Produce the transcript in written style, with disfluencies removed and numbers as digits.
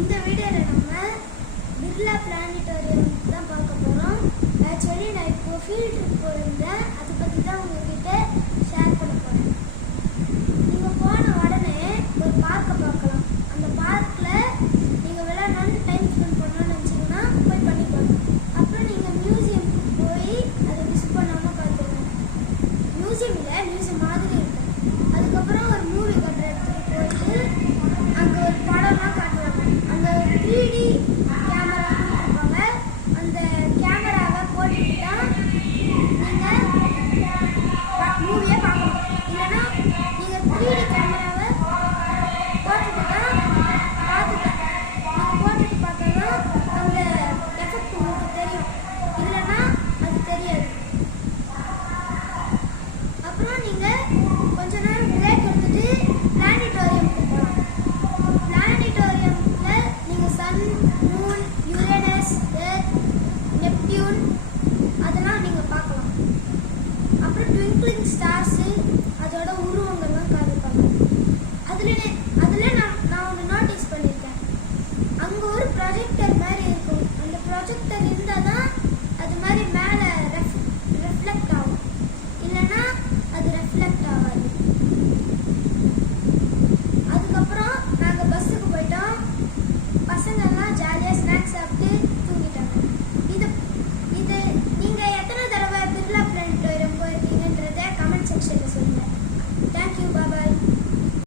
இந்த வீடியோவில் நம்ம பிர்லா பிளானிட்டோரியம் தான் பார்க்க போகிறோம். ஆக்சுவலி நான் இப்போ ஃபீல்ட் ட்ரிப் போயிருந்தேன், அதை பற்றி தான் உங்ககிட்ட